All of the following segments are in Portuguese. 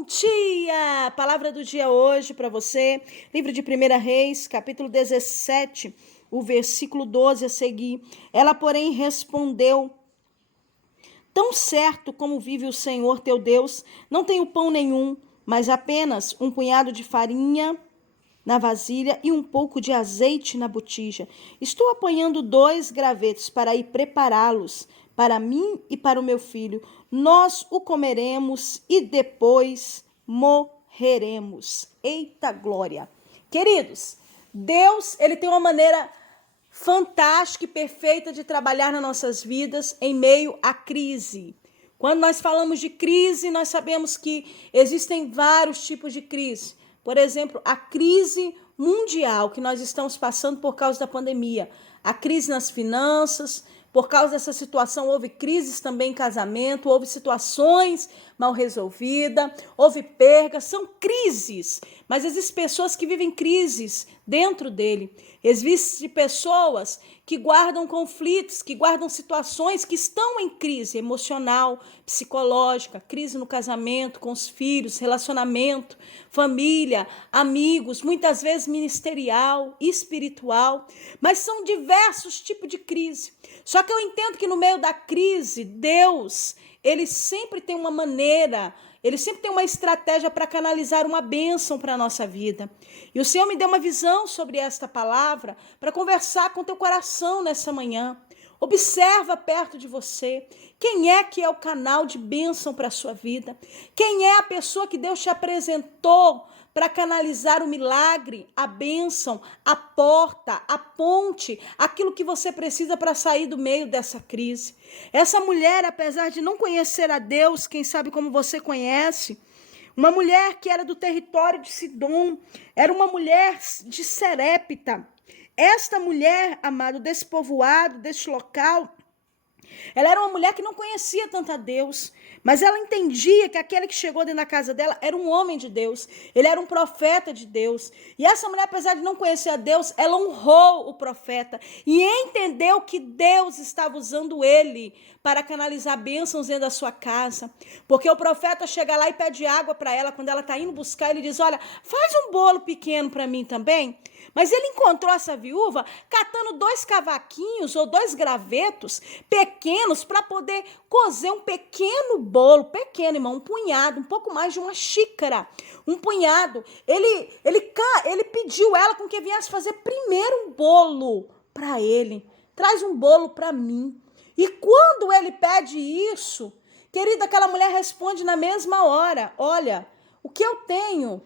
Bom dia! Palavra do dia hoje para você, livro de 1 Reis, capítulo 17, o versículo 12 a seguir. Ela, porém, respondeu: Tão certo como vive o Senhor teu Deus, não tenho pão nenhum, mas apenas um punhado de farinha na vasilha e um pouco de azeite na botija. Estou apanhando 2 gravetos para ir prepará-los para mim e para o meu filho. Nós o comeremos e depois morreremos. Eita glória! Queridos, Deus, ele tem uma maneira fantástica e perfeita de trabalhar nas nossas vidas em meio à crise. Quando nós falamos de crise, nós sabemos que existem vários tipos de crise. Por exemplo, a crise mundial que nós estamos passando por causa da pandemia, a crise nas finanças. Por causa dessa situação, houve crises também em casamento, houve situações mal resolvidas, houve perdas, são crises. Mas existem pessoas que vivem crises dentro dele. Existem pessoas que guardam conflitos, que guardam situações que estão em crise emocional, psicológica, crise no casamento, com os filhos, relacionamento, família, amigos, muitas vezes ministerial, espiritual. Mas são diversos tipos de crise. Só que eu entendo que no meio da crise, Deus, ele sempre tem uma maneira, ele sempre tem uma estratégia para canalizar uma bênção para a nossa vida. E o Senhor me deu uma visão sobre esta palavra para conversar com o teu coração nessa manhã. Observa perto de você quem é que é o canal de bênção para a sua vida. Quem é a pessoa que Deus te apresentou para canalizar o milagre, a bênção, a porta, a ponte, aquilo que você precisa para sair do meio dessa crise. Essa mulher, apesar de não conhecer a Deus, quem sabe como você conhece, uma mulher que era do território de Sidom, era uma mulher de Serepta. Esta mulher, amado, desse povoado, deste local, ela era uma mulher que não conhecia tanto a Deus, mas ela entendia que aquele que chegou dentro da casa dela era um homem de Deus, ele era um profeta de Deus. E essa mulher, apesar de não conhecer a Deus, ela honrou o profeta e entendeu que Deus estava usando ele para canalizar bênçãos dentro da sua casa. Porque o profeta chega lá e pede água para ela, quando ela está indo buscar, ele diz: olha, faz um bolo pequeno para mim também. Mas ele encontrou essa viúva catando 2 cavaquinhos ou 2 gravetos pequenos para poder cozer um pequeno bolo, pequeno, irmão, um punhado, um pouco mais de uma xícara, um punhado. Ele pediu ela com que viesse fazer primeiro um bolo para ele. Traz um bolo para mim. E quando ele pede isso, querida, aquela mulher responde na mesma hora: olha, o que eu tenho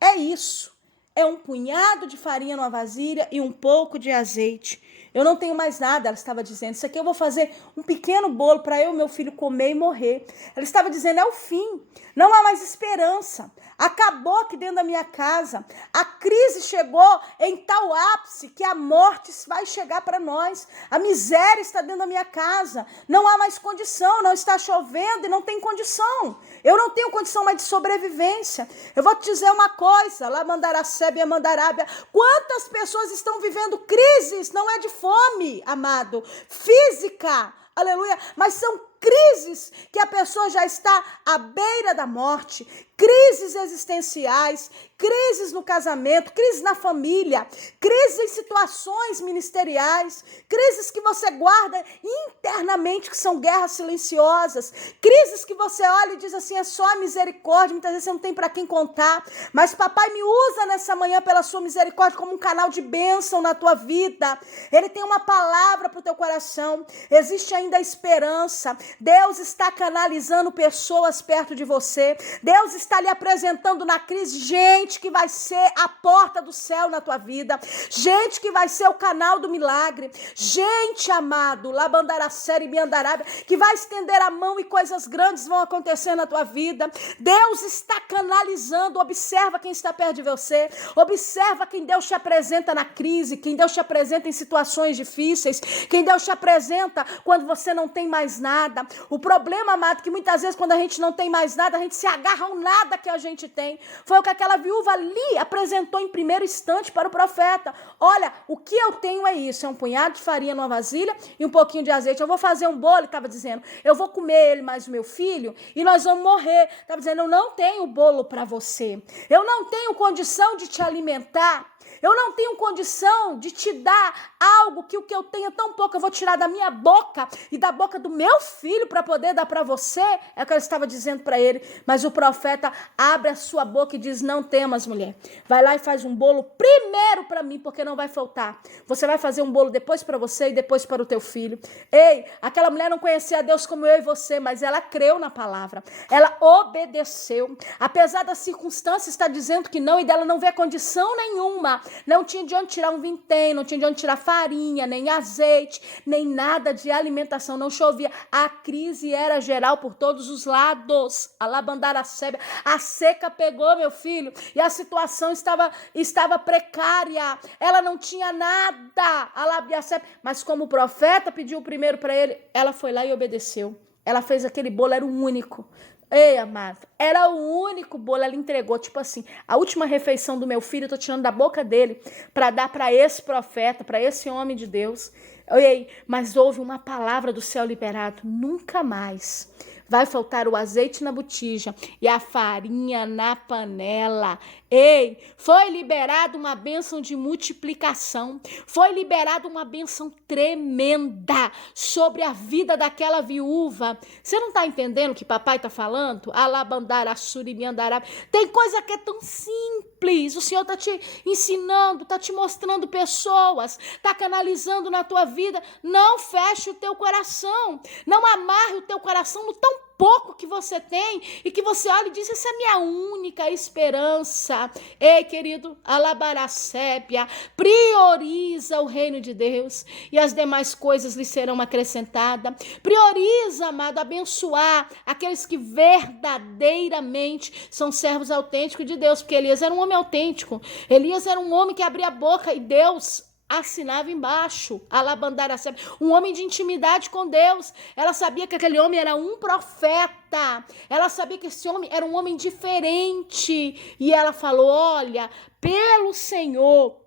é isso. É um punhado de farinha numa vasilha e um pouco de azeite. Eu não tenho mais nada, ela estava dizendo. Isso aqui eu vou fazer um pequeno bolo para eu e meu filho comer e morrer. Ela estava dizendo: é o fim. Não há mais esperança. Acabou aqui dentro da minha casa. A crise chegou em tal ápice que a morte vai chegar para nós. A miséria está dentro da minha casa. Não há mais condição. Não está chovendo e não tem condição. Eu não tenho condição mais de sobrevivência. Eu vou te dizer uma coisa. Lá Mandaracebe e Mandarábia. Quantas pessoas estão vivendo crises? Não é de fome, amado. Física. Aleluia. Mas são crises que a pessoa já está à beira da morte, crises existenciais, crises no casamento, crises na família, crises em situações ministeriais, crises que você guarda internamente, que são guerras silenciosas, crises que você olha e diz assim: é só a misericórdia, muitas vezes você não tem para quem contar, mas papai me usa nessa manhã pela sua misericórdia como um canal de bênção na tua vida. Ele tem uma palavra para o teu coração, existe ainda esperança. Deus está canalizando pessoas perto de você. Deus está lhe apresentando na crise gente que vai ser a porta do céu na tua vida. Gente que vai ser o canal do milagre. Gente, amado, Labandaracere e Biandarábia, que vai estender a mão e coisas grandes vão acontecer na tua vida. Deus está canalizando. Observa quem está perto de você. Observa quem Deus te apresenta na crise, quem Deus te apresenta em situações difíceis, quem Deus te apresenta quando você não tem mais nada. O problema, amado, é que muitas vezes quando a gente não tem mais nada, a gente se agarra ao nada nada que a gente tem. Foi o que aquela viúva ali apresentou em primeiro instante para o profeta. Olha, o que eu tenho é isso, é um punhado de farinha numa vasilha e um pouquinho de azeite. Eu vou fazer um bolo, ele estava dizendo, eu vou comer ele mais o meu filho e nós vamos morrer. Estava dizendo, eu não tenho bolo para você. Eu não tenho condição de te alimentar. Eu não tenho condição de te dar algo que o que eu tenho é tão pouco, eu vou tirar da minha boca e da boca do meu filho para poder dar para você. É o que eu estava dizendo para ele. Mas o profeta abre a sua boca e diz, não temas, mulher. Vai lá e faz um bolo primeiro para mim, porque não vai faltar. Você vai fazer um bolo depois para você e depois para o teu filho. Ei, aquela mulher não conhecia a Deus como eu e você, mas ela creu na palavra. Ela obedeceu. Apesar da circunstância estar dizendo que não e dela não ver condição nenhuma, não tinha de onde tirar um vintém, não tinha de onde tirar farinha, nem azeite, nem nada de alimentação, não chovia. A crise era geral por todos os lados. Alabandaracébia, a seca pegou, meu filho, e a situação estava precária. Ela não tinha nada, alabiacébia, mas como o profeta pediu primeiro para ele, ela foi lá e obedeceu. Ela fez aquele bolo, era o único. Ei, amado, era o único bolo, ela entregou, tipo assim, a última refeição do meu filho, eu tô tirando da boca dele para dar para esse profeta, para esse homem de Deus. Ei, mas houve uma palavra do céu liberado, nunca mais vai faltar o azeite na botija e a farinha na panela. Ei, foi liberada uma bênção de multiplicação, foi liberada uma bênção tremenda sobre a vida daquela viúva. Você não está entendendo o que papai está falando? Alabandara, surimiandará. Tem coisa que é tão simples, o Senhor está te ensinando, está te mostrando pessoas, está canalizando na tua vida. Não feche o teu coração, não amarre o teu coração no tão pouco que você tem e que você olha e diz, essa é a minha única esperança. Ei, querido, alabaracépia, prioriza o reino de Deus e as demais coisas lhe serão acrescentadas. Prioriza, amado, abençoar aqueles que verdadeiramente são servos autênticos de Deus, porque Elias era um homem autêntico. Elias era um homem que abria a boca e Deus assinava embaixo, alabandaracébia, um homem de intimidade com Deus. Ela sabia que aquele homem era um profeta, ela sabia que esse homem era um homem diferente, e ela falou, olha, pelo Senhor,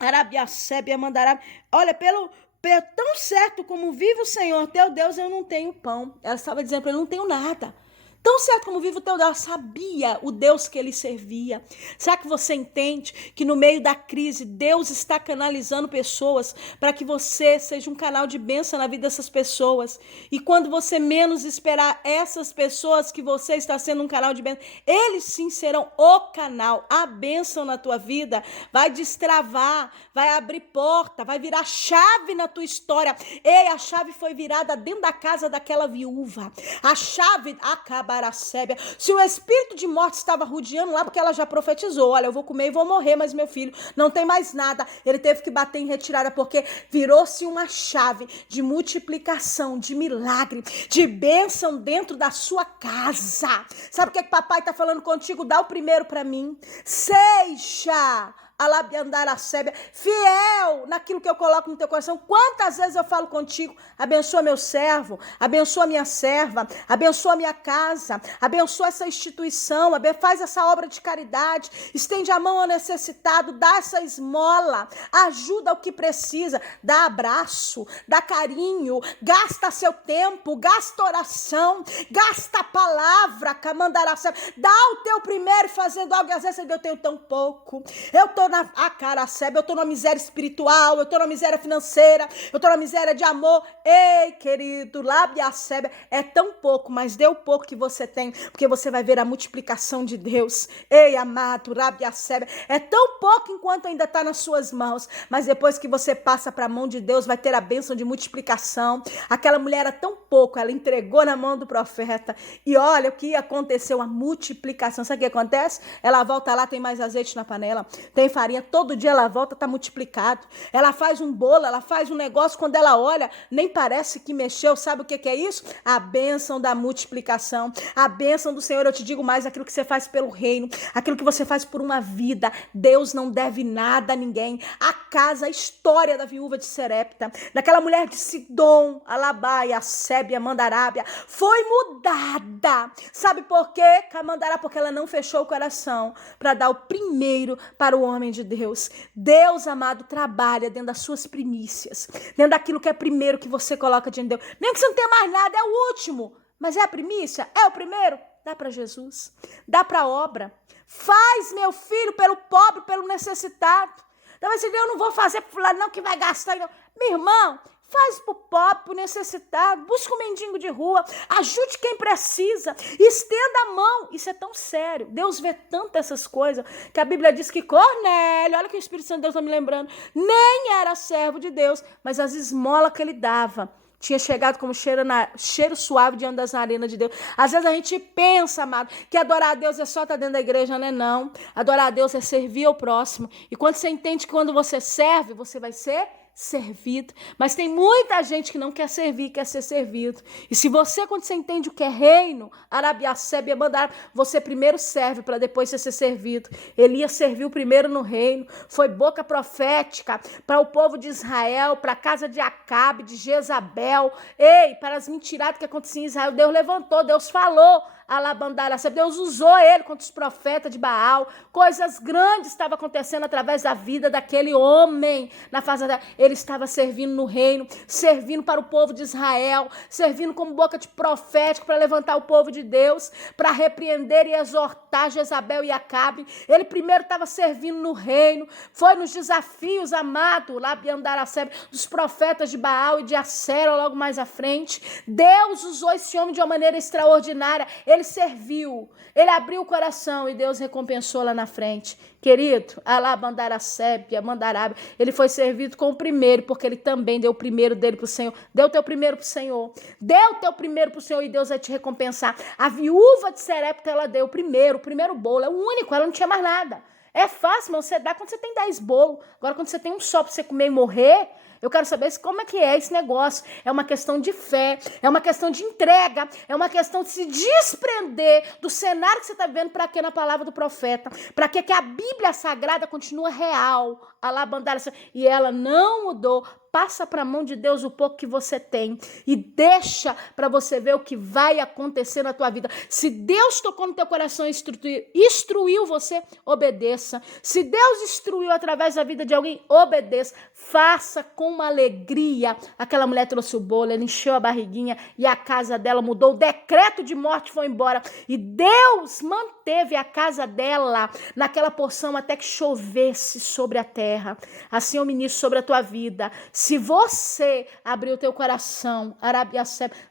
arabiacébia mandará, olha, pelo tão certo como vive o Senhor, teu Deus, eu não tenho pão. Ela estava dizendo para ele, não tenho nada. Tão certo como vive o teu Deus, ela sabia o Deus que ele servia. Será que você entende que no meio da crise Deus está canalizando pessoas para que você seja um canal de bênção na vida dessas pessoas? E quando você menos esperar essas pessoas que você está sendo um canal de bênção, eles sim serão o canal, a bênção na tua vida. Vai destravar, vai abrir porta, vai virar chave na tua história. Ei, a chave foi virada dentro da casa daquela viúva. A chave acaba. Se o espírito de morte estava rodeando lá, porque ela já profetizou, olha, eu vou comer e vou morrer, mas meu filho não tem mais nada. Ele teve que bater em retirada, porque virou-se uma chave de multiplicação, de milagre, de bênção dentro da sua casa. Sabe o que papai está falando contigo? Dá o primeiro para mim. Seja alabiandaracébia, fiel naquilo que eu coloco no teu coração. Quantas vezes eu falo contigo, abençoa meu servo, abençoa minha serva, abençoa minha casa, abençoa essa instituição, faz essa obra de caridade, estende a mão ao necessitado, dá essa esmola, ajuda o que precisa, dá abraço, dá carinho, gasta seu tempo, gasta oração, gasta a palavra, camandaracébia, dá o teu primeiro fazendo algo, e às vezes eu tenho tão pouco, eu tô eu tô na miséria espiritual, eu tô na miséria financeira, eu tô na miséria de amor. Ei, querido, labiacébia, é tão pouco, mas dê o pouco que você tem, porque você vai ver a multiplicação de Deus. Ei, amado, labiacébia, é tão pouco enquanto ainda tá nas suas mãos, mas depois que você passa para a mão de Deus, vai ter a bênção de multiplicação. Aquela mulher era tão pouco, ela entregou na mão do profeta, e olha o que aconteceu, a multiplicação. Sabe o que acontece? Ela volta lá, tem mais azeite na panela, tem farinha, todo dia ela volta, tá multiplicado. Ela faz um bolo, ela faz um negócio, quando ela olha, nem parece que mexeu. Sabe o que é isso? A bênção da multiplicação, a bênção do Senhor. Eu te digo mais, aquilo que você faz pelo reino, aquilo que você faz por uma vida. Deus não deve nada a ninguém. A casa, a história da viúva de Serepta, daquela mulher de Sidom, Alabaia, Sébia, Mandarábia, foi mudada. Sabe por quê? Camandará, porque ela não fechou o coração para dar o primeiro para o homem de Deus. Deus, amado, trabalha dentro das suas primícias, dentro daquilo que é primeiro que você coloca diante de Deus. Nem que você não tenha mais nada, é o último, mas é a primícia, é o primeiro. Dá para Jesus, dá para a obra. Faz, meu filho, pelo pobre, pelo necessitado. Então, você diz, eu não vou fazer para fulano não que vai gastar. Não. Meu irmão, faz para o pobre, para o necessitado. Busca um mendigo de rua. Ajude quem precisa. Estenda a mão. Isso é tão sério. Deus vê tanto essas coisas que a Bíblia diz que Cornélio, olha que o Espírito Santo de Deus está me lembrando, nem era servo de Deus, mas as esmolas que ele dava tinha chegado como cheiro suave diante das narinas de Deus. Às vezes a gente pensa, amado, que adorar a Deus é só estar dentro da igreja, não é não. Adorar a Deus é servir ao próximo. E quando você entende que quando você serve, você vai ser servido. Mas tem muita gente que não quer servir, quer ser servido. E se você, quando você entende o que é reino, Arabiacébia, Mandar, você primeiro serve para depois você ser servido. Elias serviu primeiro no reino, foi boca profética para o povo de Israel, para a casa de Acabe, de Jezabel, para as mentiradas que aconteciam em Israel. Deus levantou, Deus falou, Deus usou ele contra os profetas de Baal. Coisas grandes estavam acontecendo através da vida daquele homem na face da terra. Ele estava servindo no reino, servindo para o povo de Israel, servindo como boca de profético para levantar o povo de Deus, para repreender e exortar Jezabel e Acabe. Ele primeiro estava servindo no reino, foi nos desafios, amado, lá dos profetas de Baal e de Acera, logo mais à frente. Deus usou esse homem de uma maneira extraordinária. Ele serviu, ele abriu o coração e Deus recompensou lá na frente. Querido, Mandarábia, ele foi servido com o primeiro, porque ele também deu o primeiro dele para o Senhor. Deu o teu primeiro para o Senhor. Deu o teu primeiro para o Senhor e Deus vai te recompensar. A viúva de Serepta, ela deu o primeiro bolo, é o único, ela não tinha mais nada. É fácil, mas você dá quando você tem 10 bolos. Agora, quando você tem um só para você comer e morrer, eu quero saber como é que é esse negócio. É uma questão de fé, é uma questão de entrega, é uma questão de se desprender do cenário que você está vivendo para quê na palavra do profeta, para que a Bíblia Sagrada continua real, e ela não mudou. Passa para a mão de Deus o pouco que você tem e deixa para você ver o que vai acontecer na tua vida. Se Deus tocou no teu coração e instruiu você, obedeça. Se Deus instruiu através da vida de alguém, obedeça. Faça com uma alegria. Aquela mulher trouxe o bolo, ela encheu a barriguinha e a casa dela mudou. O decreto de morte foi embora e Deus manteve a casa dela naquela porção até que chovesse sobre a terra. Assim eu ministro sobre a tua vida. Se você abrir o teu coração,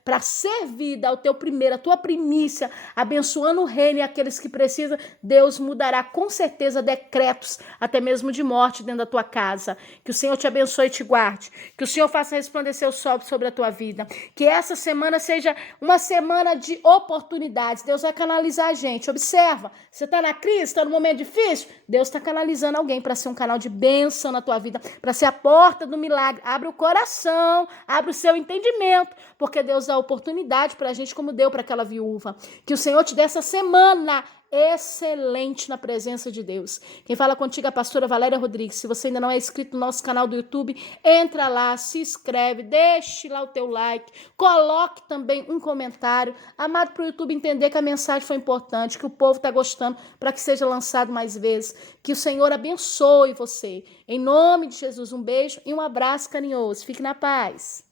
para servir, dar o teu primeiro, a tua primícia, abençoando o reino e aqueles que precisam, Deus mudará com certeza decretos, até mesmo de morte dentro da tua casa. Que o Senhor te abençoe e te guarde. Que o Senhor faça resplandecer o sol sobre a tua vida. Que essa semana seja uma semana de oportunidades. Deus vai canalizar a gente. Observa, você está na crise, está no momento difícil? Deus está canalizando alguém para ser um canal de bênção na tua vida, para ser a porta do milagre. Abre o coração, abre o seu entendimento, porque Deus dá oportunidade para a gente, como deu para aquela viúva. Que o Senhor te dê essa semana excelente na presença de Deus. Quem fala contigo é a pastora Valéria Rodrigues. Se você ainda não é inscrito no nosso canal do YouTube, entra lá, se inscreve, deixe lá o teu like, coloque também um comentário. Amado, para o YouTube entender que a mensagem foi importante, que o povo está gostando, para que seja lançado mais vezes. Que o Senhor abençoe você. Em nome de Jesus, um beijo e um abraço carinhoso. Fique na paz.